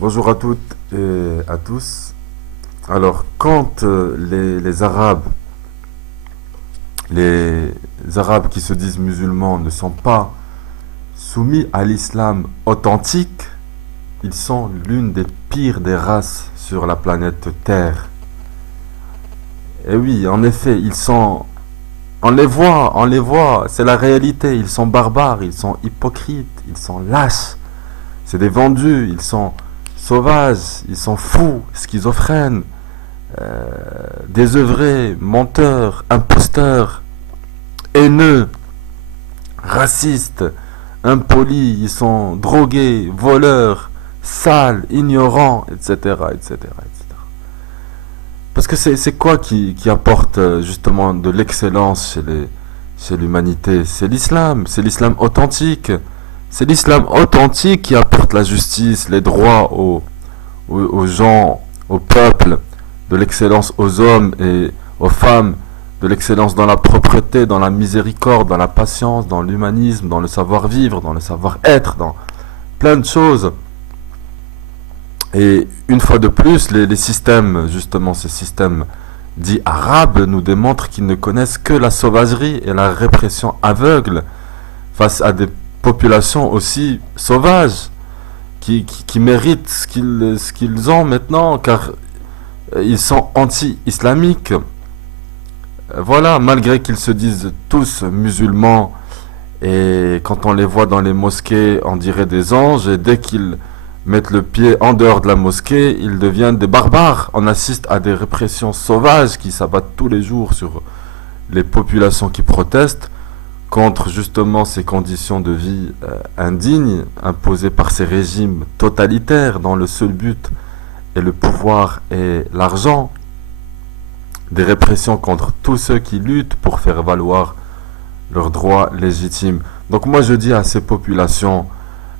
Bonjour à toutes et à tous. Alors, quand les Arabes qui se disent musulmans ne sont pas soumis à l'islam authentique, ils sont l'une des pires des races sur la planète Terre. Et oui, en effet, on les voit, c'est la réalité. Ils sont barbares, ils sont hypocrites, ils sont lâches. C'est des vendus, ils sont sauvages, ils sont fous, schizophrènes, désœuvrés, menteurs, imposteurs, haineux, racistes, impolis, ils sont drogués, voleurs, sales, ignorants, etc., etc., etc. Parce que c'est quoi qui apporte justement de l'excellence chez l'humanité? C'est l'islam authentique. C'est l'islam authentique qui apporte la justice, les droits aux gens, au peuple, de l'excellence aux hommes et aux femmes, de l'excellence dans la propreté, dans la miséricorde, dans la patience, dans l'humanisme, dans le savoir-vivre, dans le savoir-être, dans plein de choses. Et une fois de plus, les systèmes, justement ces systèmes dits arabes, nous démontrent qu'ils ne connaissent que la sauvagerie et la répression aveugle face à des populations aussi sauvages qui méritent ce qu'ils ont maintenant, car ils sont anti-islamiques. Voilà, malgré qu'ils se disent tous musulmans, et quand on les voit dans les mosquées, on dirait des anges, et dès qu'ils mettent le pied en dehors de la mosquée, ils deviennent des barbares. On assiste à des répressions sauvages qui s'abattent tous les jours sur les populations qui protestent contre justement ces conditions de vie indignes imposées par ces régimes totalitaires dont le seul but est le pouvoir et l'argent. Des répressions contre tous ceux qui luttent pour faire valoir leurs droits légitimes. Donc moi je dis à ces populations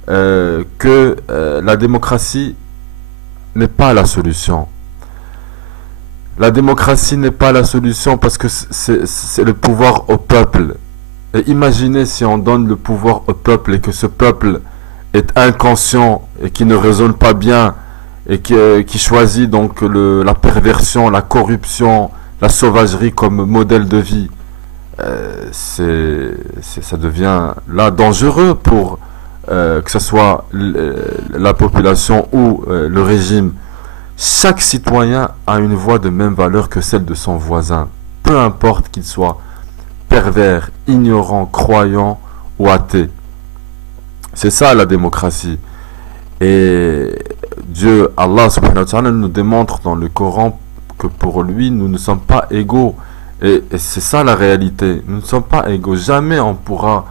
que la démocratie n'est pas la solution. La démocratie n'est pas la solution parce que c'est le pouvoir au peuple. Et imaginez si on donne le pouvoir au peuple et que ce peuple est inconscient et qui ne raisonne pas bien et qui choisit donc la perversion, la corruption, la sauvagerie comme modèle de vie. Ça devient là dangereux pour que ce soit la population ou le régime. Chaque citoyen a une voix de même valeur que celle de son voisin, peu importe qu'il soit pervers, ignorant, croyant ou athée. C'est ça la démocratie. Et Dieu, Allah subhanahu wa ta'ala, nous démontre dans le Coran que pour lui, nous ne sommes pas égaux. Et c'est ça la réalité. Nous ne sommes pas égaux. Jamais on pourra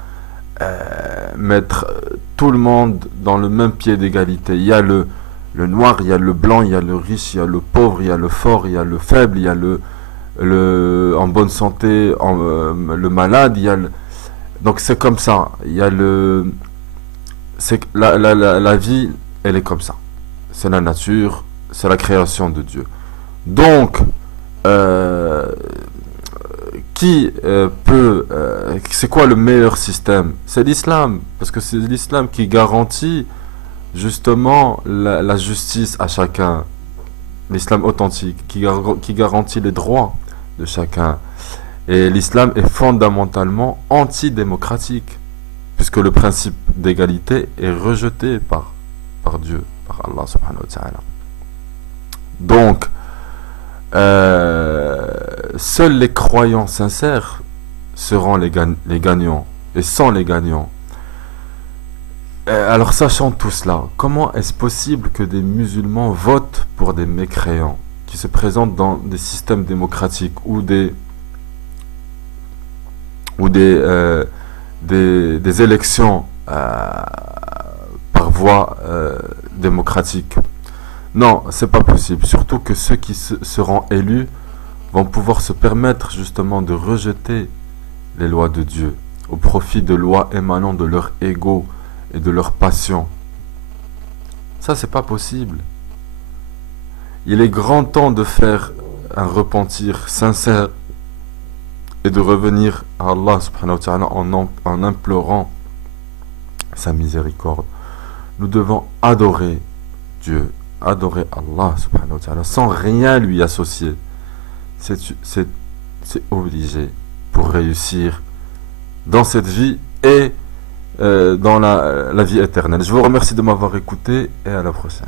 mettre tout le monde dans le même pied d'égalité. Il y a le noir, il y a le blanc, il y a le riche, il y a le pauvre, il y a le fort, il y a le faible, il y a le en bonne santé, le malade, il y a donc c'est comme ça. Il y a c'est la vie, elle est comme ça. C'est la nature, c'est la création de Dieu. Donc c'est quoi le meilleur système? C'est l'islam, parce que c'est l'islam qui garantit justement la justice à chacun. L'islam authentique qui garantit les droits de chacun. Et l'islam est fondamentalement antidémocratique, puisque le principe d'égalité est rejeté par Dieu, par Allah subhanahu wa ta'ala. Donc, seuls les croyants sincères seront les gagnants, et sont les gagnants. Alors, sachant tout cela, comment est-ce possible que des musulmans votent pour des mécréants qui se présentent dans des systèmes démocratiques ou des élections par voie démocratique? Non, c'est pas possible. Surtout que ceux qui seront élus vont pouvoir se permettre justement de rejeter les lois de Dieu au profit de lois émanant de leur ego et de leur passion. Ça, c'est pas possible. Il est grand temps de faire un repentir sincère et de revenir à Allah subhanahu wa ta'ala en implorant sa miséricorde. Nous devons adorer Dieu, adorer Allah subhanahu wa ta'ala sans rien lui associer, c'est c'est- c'est obligé pour réussir dans cette vie et dans la vie éternelle. Je vous remercie de m'avoir écouté et à la prochaine.